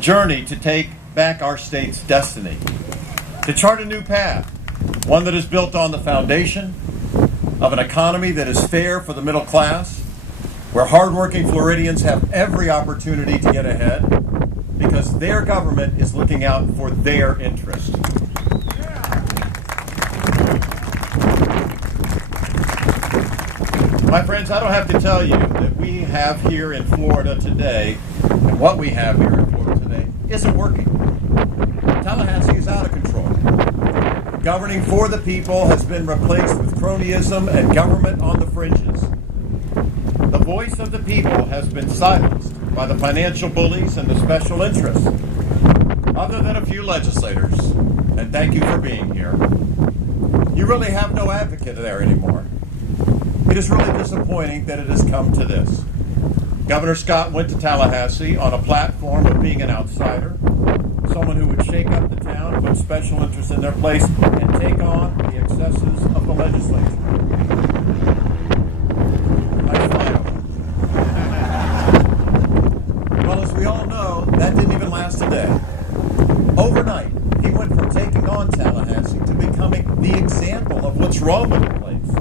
journey to take back our state's destiny, to chart a new path, one that is built on the foundation of an economy that is fair for the middle class, where hardworking Floridians have every opportunity to get ahead because their government is looking out for their interest. My friends, I don't have to tell you that we have here in Florida today, and what we have here in Florida today, isn't working. Tallahassee is out of control. Governing for the people has been replaced with cronyism and government on the fringes. The voice of the people has been silenced by the financial bullies and the special interests. Other than a few legislators, and thank you for being here, you really have no advocate there anymore. It is really disappointing that it has come to this. Governor Scott went to Tallahassee on a platform of being an outsider, someone who would shake up the town, put special interests in their place, and take on the excesses of the legislature. Nice flyover. Well, as we all know, that didn't even last a day. Overnight, he went from taking on Tallahassee to becoming the example of what's wrong with the place.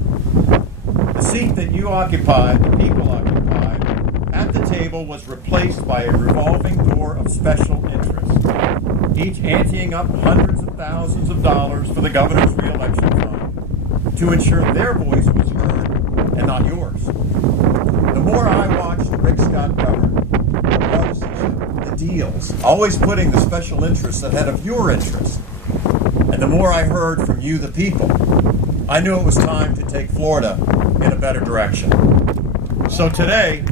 The seat that you occupied, the people occupied, at the table was replaced by a revolving door of special interest, each anteing up hundreds of thousands of dollars for the governor's re-election fund to ensure their voice was heard and not yours. The more I watched Rick Scott govern, the partisanship, the deals, always putting the special interests ahead of your interests, and the more I heard from you, the people, I knew it was time to take Florida in a better direction. So today,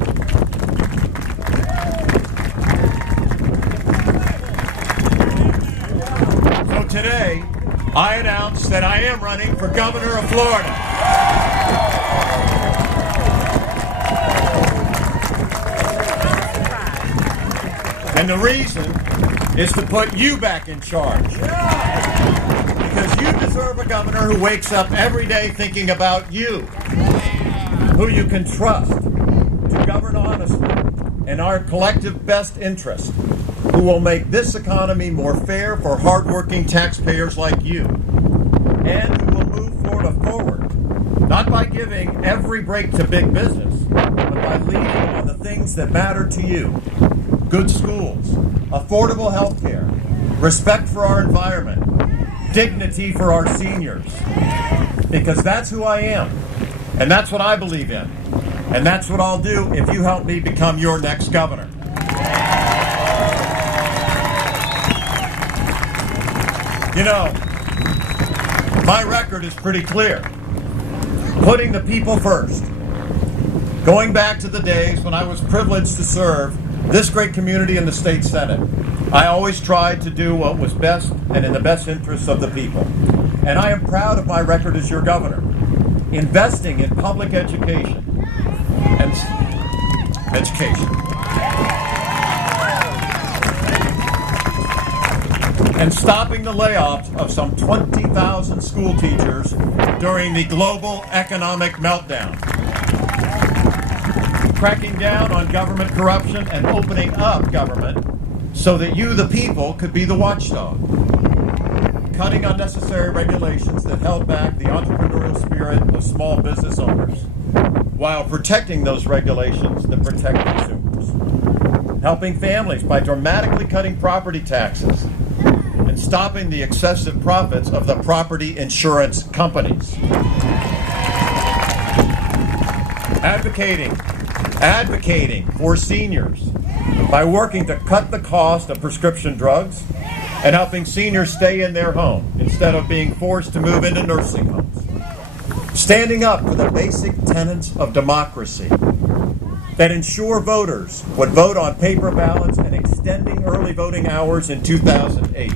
I announce that I am running for governor of Florida. And the reason is to put you back in charge. Because you deserve a governor who wakes up every day thinking about you, who you can trust to govern honestly in our collective best interest, who will make this economy more fair for hardworking taxpayers like you, and who will move Florida forward, not by giving every break to big business, but by leading on the things that matter to you: good schools, affordable health care, respect for our environment, dignity for our seniors. Because that's who I am, and that's what I believe in, and that's what I'll do if you help me become your next governor. You know, my record is pretty clear. Putting the people first. Going back to the days when I was privileged to serve this great community in the state Senate, I always tried to do what was best and in the best interests of the people. And I am proud of my record as your governor. Investing in public education and and stopping the layoffs of some 20,000 school teachers during the global economic meltdown. Cracking down on government corruption and opening up government so that you, the people, could be the watchdog. Cutting unnecessary regulations that held back the entrepreneurial spirit of small business owners, while protecting those regulations that protect consumers. Helping families by dramatically cutting property taxes and stopping the excessive profits of the property insurance companies. Advocating for seniors by working to cut the cost of prescription drugs and helping seniors stay in their home instead of being forced to move into nursing homes. Standing up for the basic tenets of democracy that ensure voters would vote on paper ballots and extending early voting hours in 2008.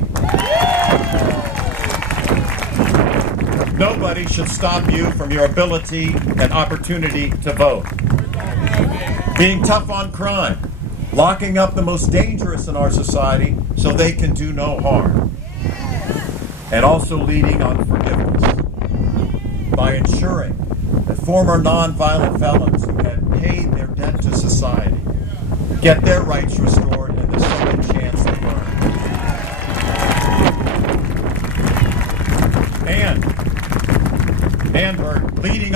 Nobody should stop you from your ability and opportunity to vote. Being tough on crime, locking up the most dangerous in our society so they can do no harm. And also leading on forgiveness by ensuring that former nonviolent felons who had paid their debt to society get their rights restored and the second chance they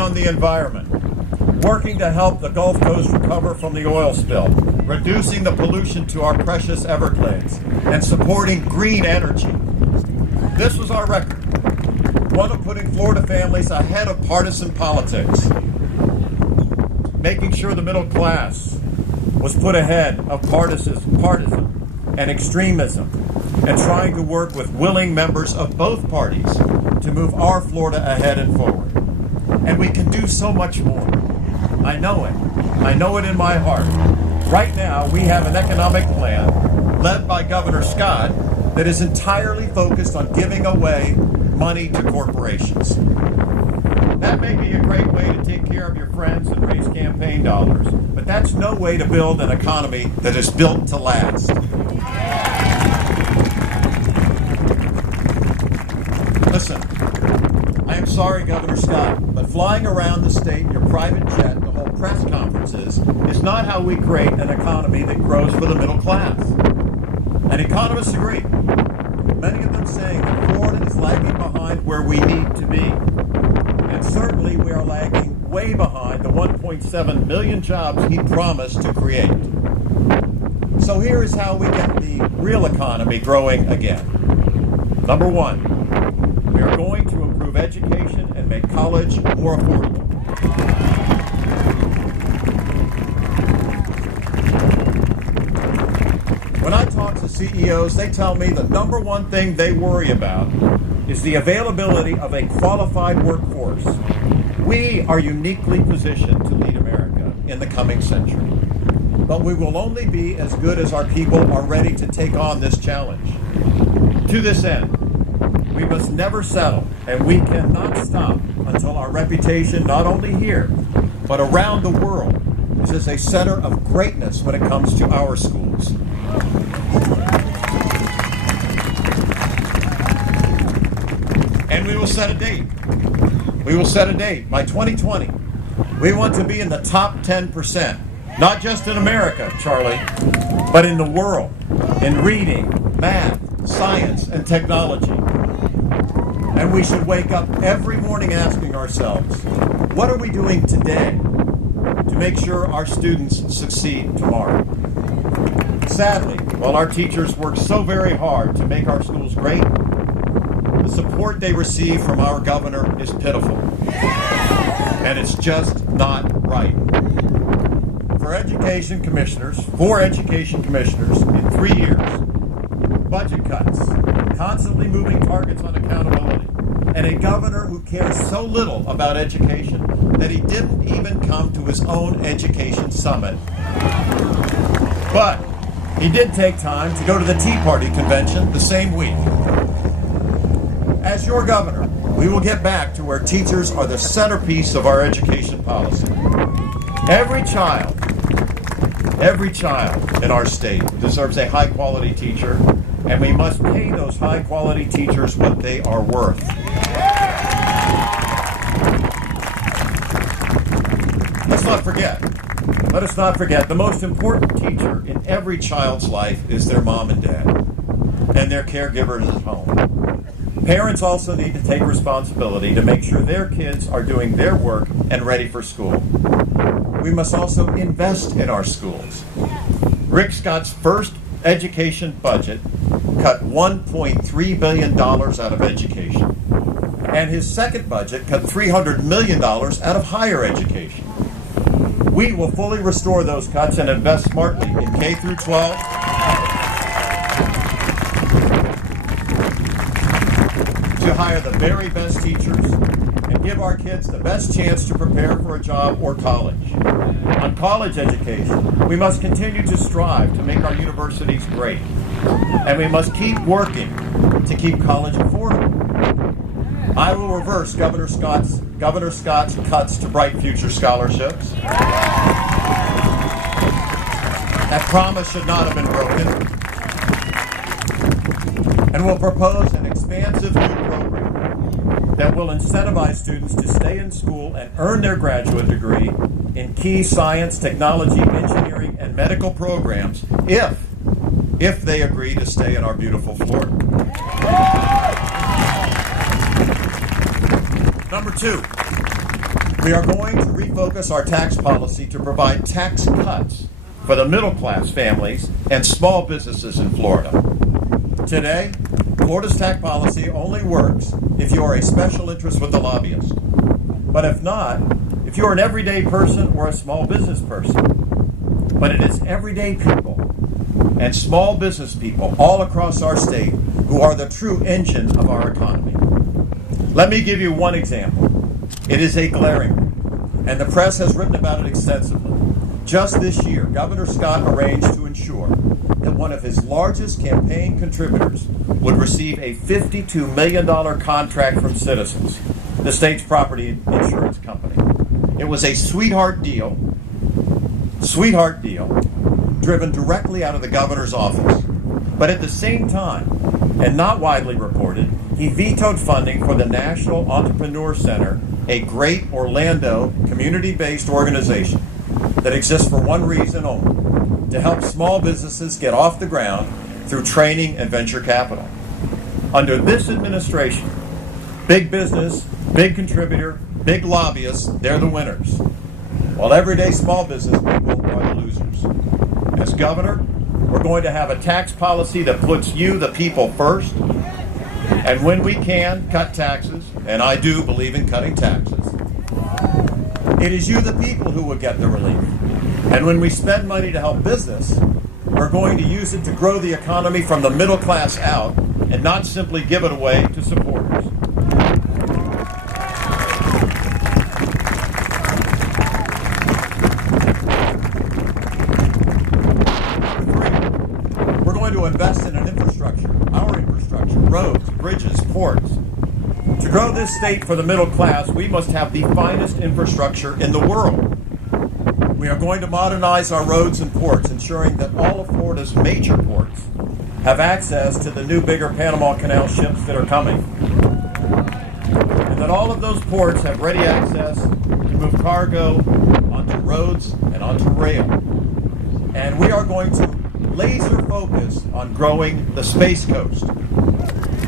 on the environment, working to help the Gulf Coast recover from the oil spill, reducing the pollution to our precious Everglades, and supporting green energy. This was our record, one of putting Florida families ahead of partisan politics, making sure the middle class was put ahead of partisan and extremism, and trying to work with willing members of both parties to move our Florida ahead and forward. And we can do so much more. I know it. I know it in my heart. Right now, we have an economic plan led by Governor Scott that is entirely focused on giving away money to corporations. That may be a great way to take care of your friends and raise campaign dollars, but that's no way to build an economy that is built to last. Listen, I am sorry, Governor Scott, but flying around the state in your private jet to hold press conferences is not how we create an economy that grows for the middle class. And economists agree. Many of them saying that Florida is lagging behind where we need to be. And certainly we are lagging way behind the 1.7 million jobs he promised to create. So here is how we get the real economy growing again. Number one, we are going to improve education and make college more affordable. When I talk to CEOs, they tell me the number one thing they worry about is the availability of a qualified workforce. We are uniquely positioned to lead America in the coming century. But we will only be as good as our people are ready to take on this challenge. To this end, we must never settle, and we cannot stop until our reputation, not only here, but around the world, is as a center of greatness when it comes to our schools. And we will set a date. We will set a date. By 2020, we want to be in the top 10%, not just in America, Charlie, but in the world, in reading, math, science, and technology. And we should wake up every morning asking ourselves, what are we doing today to make sure our students succeed tomorrow? Sadly, while our teachers work so very hard to make our schools great, the support they receive from our governor is pitiful. And it's just not right. Four education commissioners in 3 years, budget cuts, constantly moving targets on accountability, and a governor who cares so little about education that he didn't even come to his own education summit. But he did take time to go to the Tea Party convention the same week. As your governor, we will get back to where teachers are the centerpiece of our education policy. Every child in our state deserves a high-quality teacher, and we must pay those high-quality teachers what they are worth. Let us not forget, the most important teacher in every child's life is their mom and dad, and their caregivers at home. Parents also need to take responsibility to make sure their kids are doing their work and ready for school. We must also invest in our schools. Rick Scott's first education budget cut $1.3 billion out of education, and his second budget cut $300 million out of higher education. We will fully restore those cuts and invest smartly in K through 12, to hire the very best teachers and give our kids the best chance to prepare for a job or college. On college education, we must continue to strive to make our universities great, and we must keep working to keep college affordable. I will reverse Governor Scott's cuts to Bright Future scholarships. That promise should not have been broken. And will propose an expansive new program that will incentivize students to stay in school and earn their graduate degree in key science, technology, engineering, and medical programs if they agree to stay in our beautiful Florida. Number two, We are going to refocus our tax policy to provide tax cuts for the middle-class families and small businesses in Florida. Today, Florida's tax policy only works if you are a special interest with the lobbyist. But if not, if you are an everyday person or a small business person. But it is everyday people and small business people all across our state who are the true engine of our economy. Let me give you one example. It is a glaring one, and the press has written about it extensively. Just this year, Governor Scott arranged to ensure that one of his largest campaign contributors would receive a $52 million contract from Citizens, the state's property insurance company. It was a sweetheart deal, driven directly out of the governor's office. But at the same time, and not widely reported, he vetoed funding for the National Entrepreneur Center, a great Orlando community-based organization that exists for one reason only, to help small businesses get off the ground through training and venture capital. Under this administration, big business, big contributor, big lobbyists, they're the winners, while everyday small business people are the losers. As governor, we're going to have a tax policy that puts you, the people, first, and when we can, cut taxes, and I do believe in cutting taxes. It is you, the people, who will get the relief. And when we spend money to help business, we're going to use it to grow the economy from the middle class out and not simply give it away to supporters. Number 3, we're going to invest in our infrastructure, roads, bridges, ports. To grow this state for the middle class, we must have the finest infrastructure in the world. We are going to modernize our roads and ports, ensuring that all of Florida's major ports have access to the new, bigger Panama Canal ships that are coming. And that all of those ports have ready access to move cargo onto roads and onto rail. And we are going to laser focus on growing the Space Coast,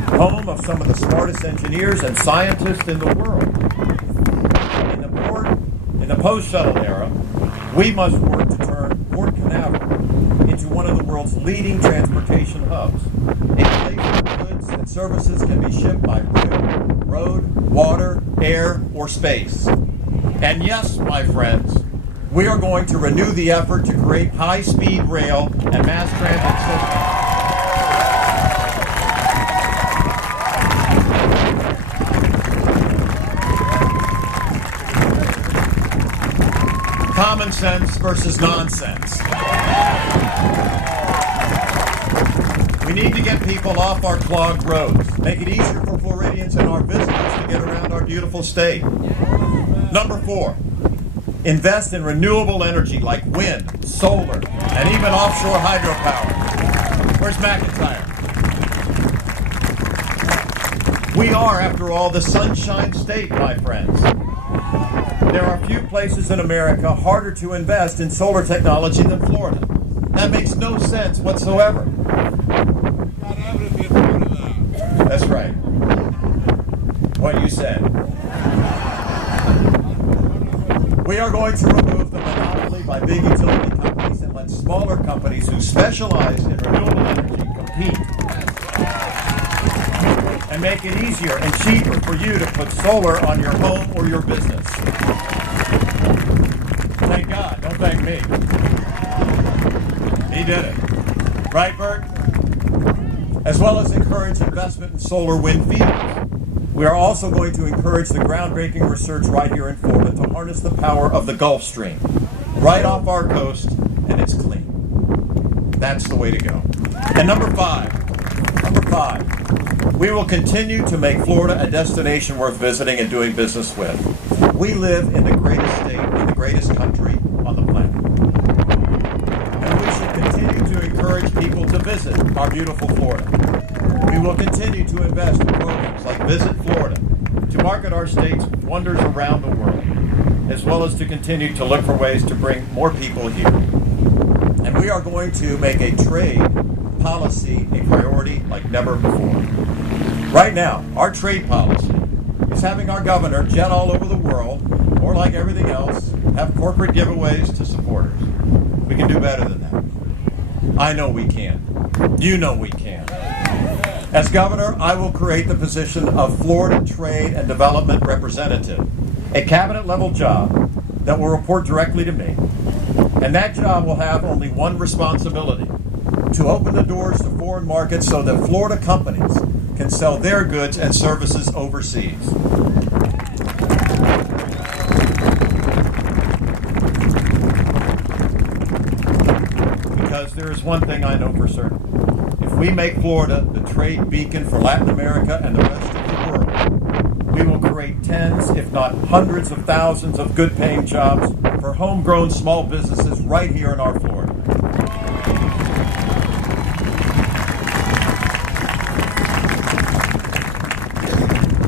home of some of the smartest engineers and scientists in the world. In the post-shuttle era, we must work to turn Port Canaveral into one of the world's leading transportation hubs, a place where goods and services can be shipped by rail, road, water, air, or space. And yes, my friends, we are going to renew the effort to create high-speed rail and mass transit systems. Common sense versus nonsense. We need to get people off our clogged roads, make it easier for Floridians and our visitors to get around our beautiful state. Number 4, invest in renewable energy like wind, solar, and even offshore hydropower. Where's McIntyre? We are, after all, the Sunshine State, my friends. There are few places in America harder to invest in solar technology than Florida. That makes no sense whatsoever. That's right. What you said. We are going to remove the monopoly by big utility companies and let smaller companies who specialize in renewable energy compete. And make it easier and cheaper for you to put solar on your home or your business. Thank God, don't thank me. He did it. Right, Bert? As well as encourage investment in solar wind fields. We are also going to encourage the groundbreaking research right here in Florida to harness the power of the Gulf Stream, right off our coast, and it's clean. That's the way to go. And number 5, we will continue to make Florida a destination worth visiting and doing business with. We live in the greatest state, in the greatest country on the planet. And we should continue to encourage people to visit our beautiful Florida. We will continue to invest in programs like Visit Florida to market our state's wonders around the world, as well as to continue to look for ways to bring more people here. And we are going to make a trade policy a priority like never before. Right now, our trade policy is having our governor jet all over the world, or like everything else, have corporate giveaways to supporters. We can do better than that. I know we can. You know we can. As governor, I will create the position of Florida Trade and Development Representative, a cabinet-level job that will report directly to me. And that job will have only one responsibility: to open the doors to foreign markets so that Florida companies can sell their goods and services overseas. Because there is one thing I know for certain. If we make Florida the trade beacon for Latin America and the rest of the world, we will create tens, if not hundreds of thousands of good-paying jobs for homegrown small businesses right here in our Florida.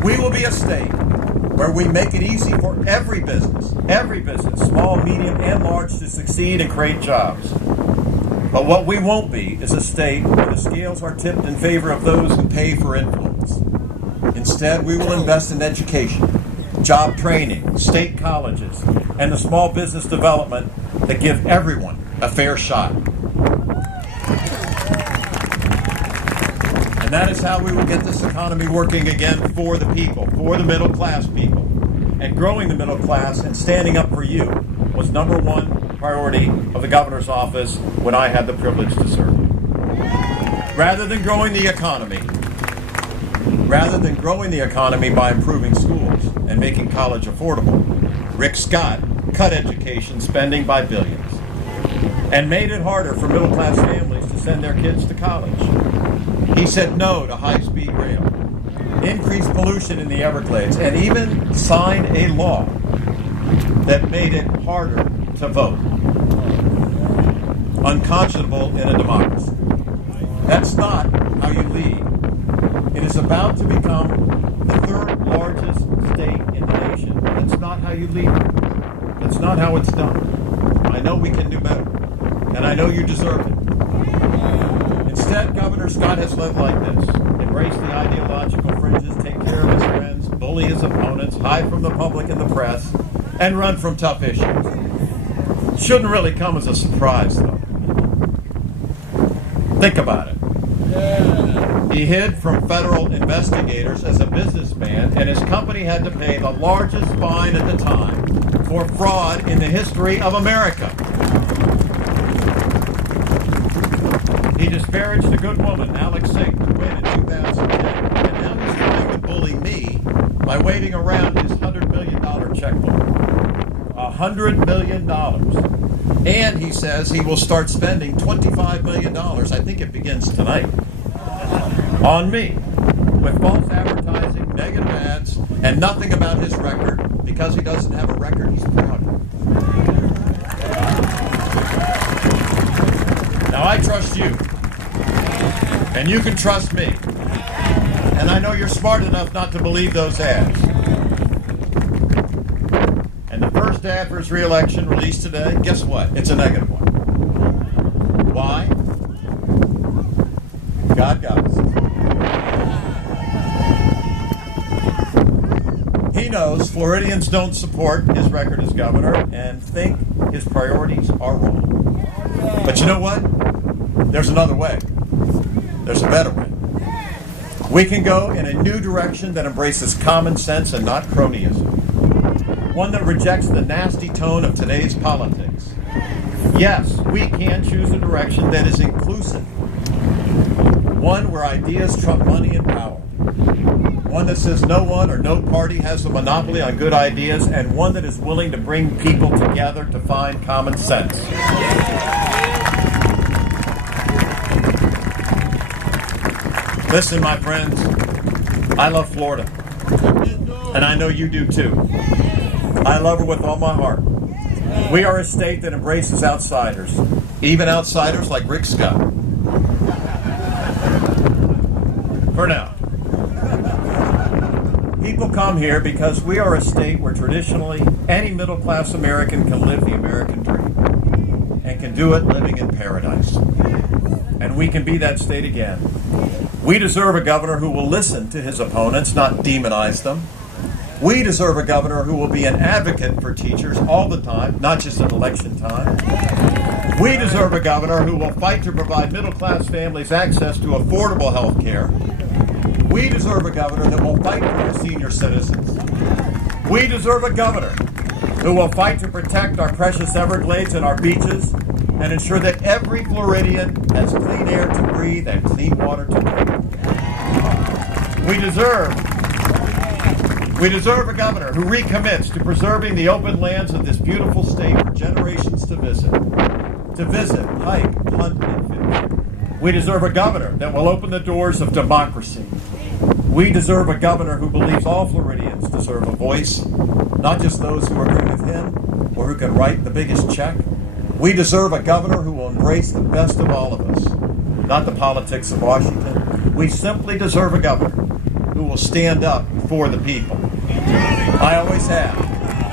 We will be a state where we make it easy for every business, small, medium, and large, to succeed and create jobs. But what we won't be is a state where the scales are tipped in favor of those who pay for influence. Instead, we will invest in education, job training, state colleges, and the small business development that give everyone a fair shot. And that is how we will get this economy working again for the people, for the middle class people. And growing the middle class and standing up for you was number one priority of the governor's office when I had the privilege to serve. Rather than growing the economy by improving schools and making college affordable, Rick Scott cut education spending by billions and made it harder for middle-class families to send their kids to college. He said no to high-speed rail, increased pollution in the Everglades, and even signed a law that made it harder to vote. Unconscionable in a democracy. That's not how you lead. It is about to become the third largest state in the nation. That's not how you lead. That's not how it's done. I know we can do better, and I know you deserve it. Instead, Governor Scott has led like this: embrace the ideological fringes, take care of his friends, bully his opponents, hide from the public and the press, and run from tough issues. Shouldn't really come as a surprise, though. Think about it. He hid from federal investigators as a businessman, and his company had to pay the largest fine at the time for fraud in the history of America. He disparaged a good woman, Alex Sink, who win in 2010, and now he's trying to bully me by waving around his $100 million checkbook. $100 million. And he says he will start spending $25 million, I think it begins tonight, on me, with false advertising, negative ads, and nothing about his record. Because he doesn't have a record, he's proud. Now, I trust you, and you can trust me. And I know you're smart enough not to believe those ads. And the first ad for his re-election released today, guess what? It's a negative one. Why? God got us. He knows Floridians don't support his record as governor and think his priorities are wrong. But you know what? There's another way. There's a better way. We can go in a new direction that embraces common sense and not cronyism. One that rejects the nasty tone of today's politics. Yes, we can choose a direction that is inclusive. One where ideas trump money and power. One that says no one or no party has a monopoly on good ideas, and one that is willing to bring people together to find common sense. Listen, my friends, I love Florida, and I know you do too. I love her with all my heart. We are a state that embraces outsiders, even outsiders like Rick Scott. For now. People come here because we are a state where traditionally any middle-class American can live the American dream and can do it living in paradise. And we can be that state again. We deserve a governor who will listen to his opponents, not demonize them, We deserve a governor who will be an advocate for teachers all the time, not just at election time. We deserve a governor who will fight to provide middle-class families access to affordable health care. We deserve a governor that will fight for our senior citizens. We deserve a governor who will fight to protect our precious Everglades and our beaches and ensure that every Floridian has clean air to breathe and clean water to drink. We deserve a governor who recommits to preserving the open lands of this beautiful state for generations to visit, hike, hunt, and fish. We deserve a governor that will open the doors of democracy. We deserve a governor who believes all Floridians deserve a voice, not just those who agree with him or who can write the biggest check. We deserve a governor who will embrace the best of all of us, not the politics of Washington. We simply deserve a governor who will stand up for the people. I always have,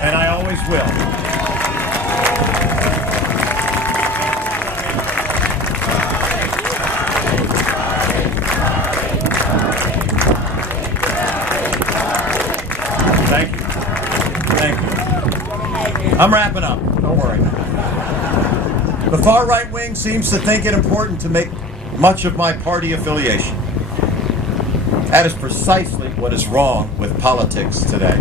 and I always will. Thank you. Thank you. I'm wrapping up. Don't worry. The far right wing seems to think it important to make much of my party affiliation. That is precisely what is wrong with politics today.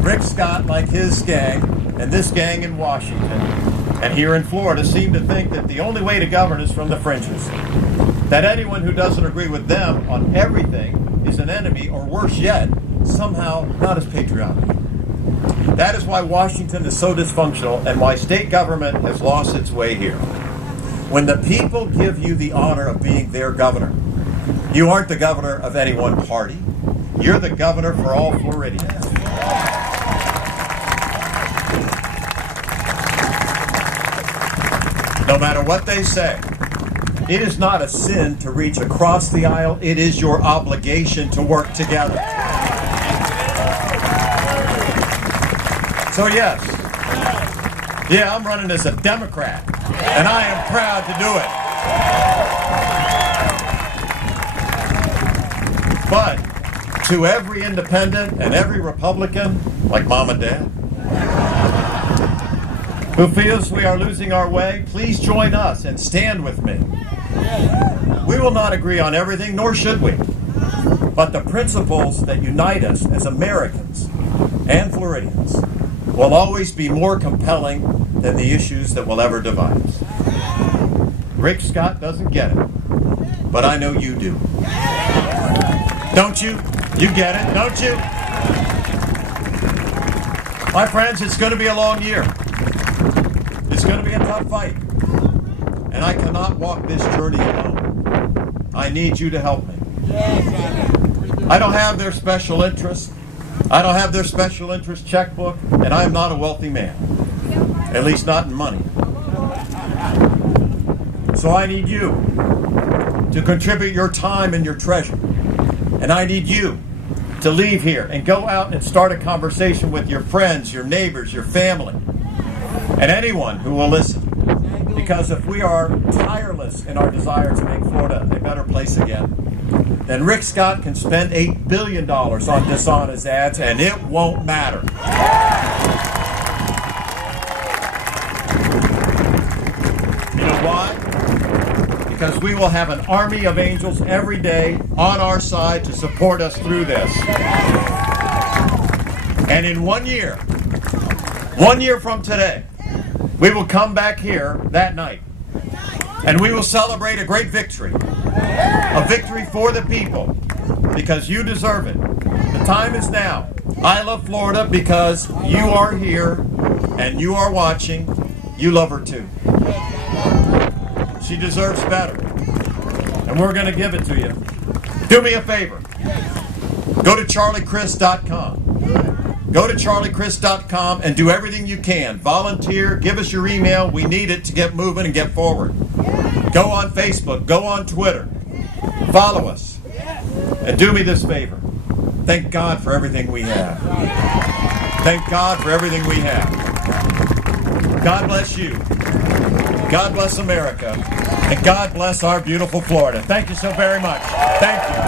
Rick Scott, like his gang, and this gang in Washington, and here in Florida, seem to think that the only way to govern is from the fringes. That anyone who doesn't agree with them on everything is an enemy, or worse yet, somehow not as patriotic. That is why Washington is so dysfunctional and why state government has lost its way here. When the people give you the honor of being their governor, you aren't the governor of any one party. You're the governor for all Floridians. No matter what they say, it is not a sin to reach across the aisle. It is your obligation to work together. So yes, I'm running as a Democrat, and I am proud to do it. But to every independent and every Republican, like Mom and Dad, who feels we are losing our way, please join us and stand with me. We will not agree on everything, nor should we. But the principles that unite us as Americans and Floridians will always be more compelling than the issues that will ever divide us. Rick Scott doesn't get it, but I know you do. Don't you? You get it, don't you? My friends, it's going to be a long year. It's going to be a tough fight. And I cannot walk this journey alone. I need you to help me. I don't have their special interest. I don't have their special interest checkbook, and I am not a wealthy man. At least not in money. So I need you to contribute your time and your treasure. And I need you to leave here and go out and start a conversation with your friends, your neighbors, your family, and anyone who will listen. Because if we are tireless in our desire to make Florida a better place again, then Rick Scott can spend $8 billion on dishonest ads, and it won't matter. You know why? Because we will have an army of angels every day on our side to support us through this. And in 1 year from today, we will come back here that night, and we will celebrate a great victory. A victory for the people, because you deserve it. The time is now. I love Florida because you are here and you are watching. You love her too. She deserves better, and we're going to give it to you. Do me a favor. Go to charliecrist.com. Go to charliecrist.com and do everything you can. Volunteer, give us your email. We need it to get moving and get forward. Go on Facebook, go on Twitter. Follow us. And do me this favor. Thank God for everything we have. Thank God for everything we have. God bless you. God bless America. And God bless our beautiful Florida. Thank you so very much. Thank you.